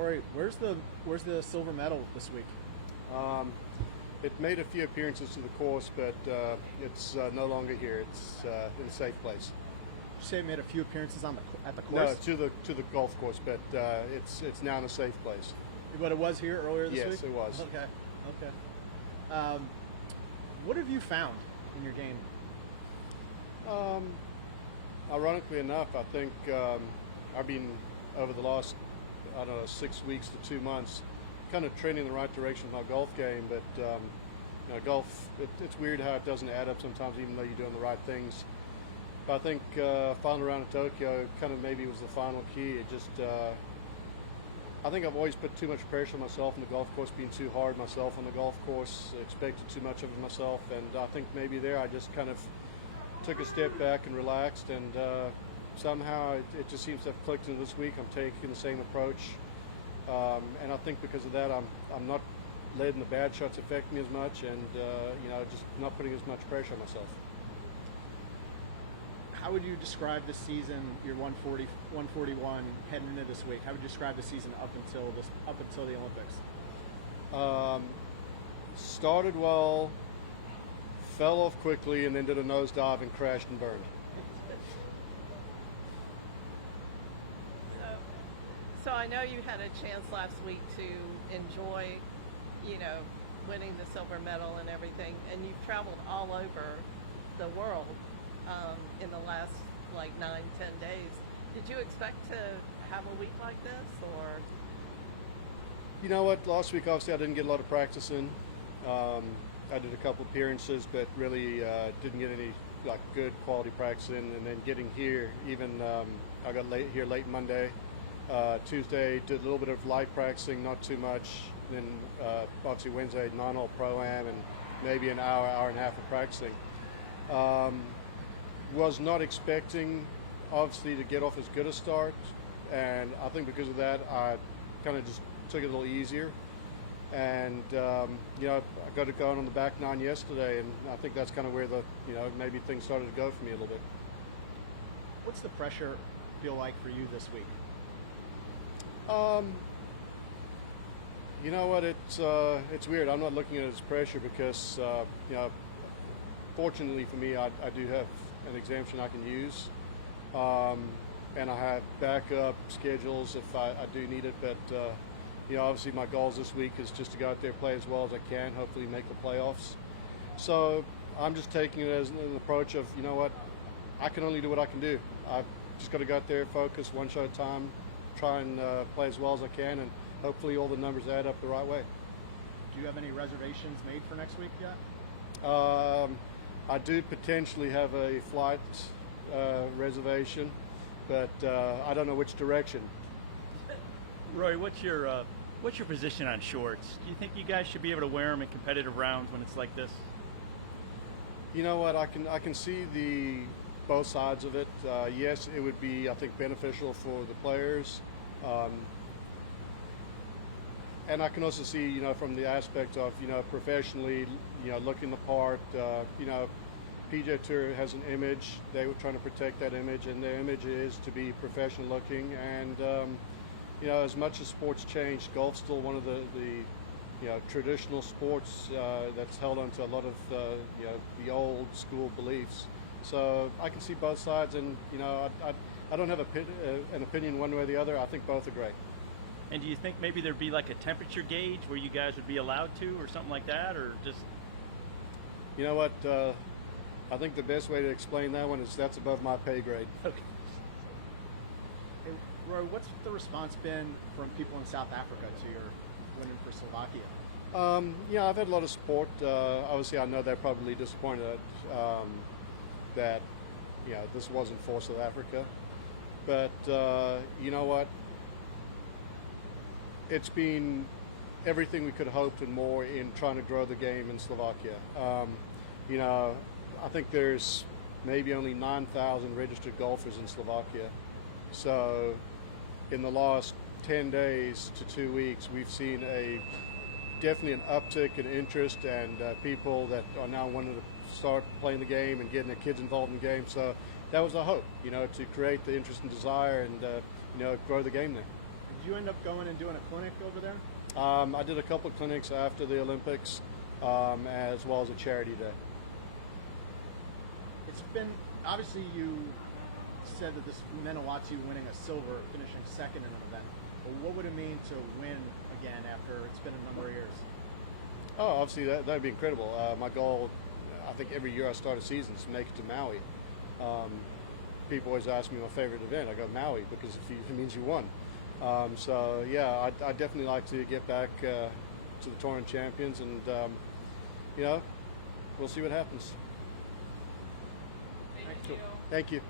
Rory, where's the silver medal this week? Um, it made a few appearances to the course, but it's no longer here. It's in a safe place. Did you say it made a few appearances at the No, course? to the golf course, but it's now in a safe place. But it was here earlier this week? Yes, it was. Okay. What have you found in your game? Ironically enough, I think I've been over the last 6 weeks to 2 months, kind of trending in the right direction with my golf game. But golf, it's weird how it doesn't add up sometimes, even though you're doing the right things. But I think final round of Tokyo kind of maybe was the final key. It just I think I've always put too much pressure on myself on the golf course, being too hard myself on the golf course, expected too much of it myself, and I think maybe there I just kind of took a step back and relaxed, and somehow it just seems to have clicked into this week. I'm taking the same approach, and I think because of that I'm not letting the bad shots affect me as much, and just not putting as much pressure on myself. How would you describe the season? You're 140, 141 heading into this week. How would you describe the season up until the Olympics? Started well, fell off quickly, and then did a nosedive and crashed and burned. So I know you had a chance last week to enjoy, winning the silver medal and everything, and you've traveled all over the world in the last 9-10 days. Did you expect to have a week like this, or? You know what? Last week, obviously, I didn't get a lot of practice in. I did a couple appearances, but really didn't get any good quality practice in. And then getting here, even I got here late Monday. Tuesday, did a little bit of light practicing, not too much. Then obviously Wednesday, 9-hole pro-am, and maybe an hour and a half of practicing. Was not expecting, obviously, to get off as good a start, and I think because of that, I kind of just took it a little easier. And I got it going on the back nine yesterday, and I think that's kind of where maybe things started to go for me a little bit. What's the pressure feel like for you this week? You know what? It's weird. I'm not looking at it as pressure because fortunately for me, I do have an exemption I can use, and I have backup schedules if I do need it. But obviously my goals this week is just to go out there, play as well as I can, hopefully make the playoffs. So I'm just taking it as an approach of, I can only do what I can do. I've just got to go out there, focus one shot at a time, try and play as well as I can, and hopefully all the numbers add up the right way. Do you have any reservations made for next week yet? I do potentially have a flight reservation, but I don't know which direction. Roy, what's your position on shorts? Do you think you guys should be able to wear them in competitive rounds when it's like this? You know what? I can see both sides of it. Yes, it would be, I think, beneficial for the players. And I can also see, from the aspect of, professionally, looking the part. PJ Tour has an image. They were trying to protect that image, and their image is to be professional looking. And as much as sports change, golf's still one of the traditional sports that's held onto a lot of the old school beliefs. So I can see both sides, and I don't have an opinion one way or the other. I think both are great. And do you think maybe there'd be a temperature gauge where you guys would be allowed to, or something like that, or just? You know what? I think the best way to explain that one is that's above my pay grade. Okay. Hey, Roy, what's the response been from people in South Africa to your winning for Slovakia? I've had a lot of support. Obviously, I know they're probably disappointed that this wasn't for South Africa. But you know what? It's been everything we could have hoped and more in trying to grow the game in Slovakia. I think there's maybe only 9,000 registered golfers in Slovakia. So in the last 10 days to 2 weeks, we've seen definitely an uptick in interest and people that are now wanting to start playing the game and getting their kids involved in the game. So that was the hope, to create the interest and desire and, grow the game there. Did you end up going and doing a clinic over there? I did a couple clinics after the Olympics, as well as a charity day. It's been, obviously you said that this meant a lot to you winning a silver, finishing second in an event. But what would it mean to win again after it's been a number of years? Oh, obviously that'd be incredible. My goal, I think every year I start a season, is to make it to Maui. People always ask me my favorite event. I go Maui because it means you won. So yeah, I'd definitely like to get back to the Touring Champions, and we'll see what happens. Thank you. Thank you.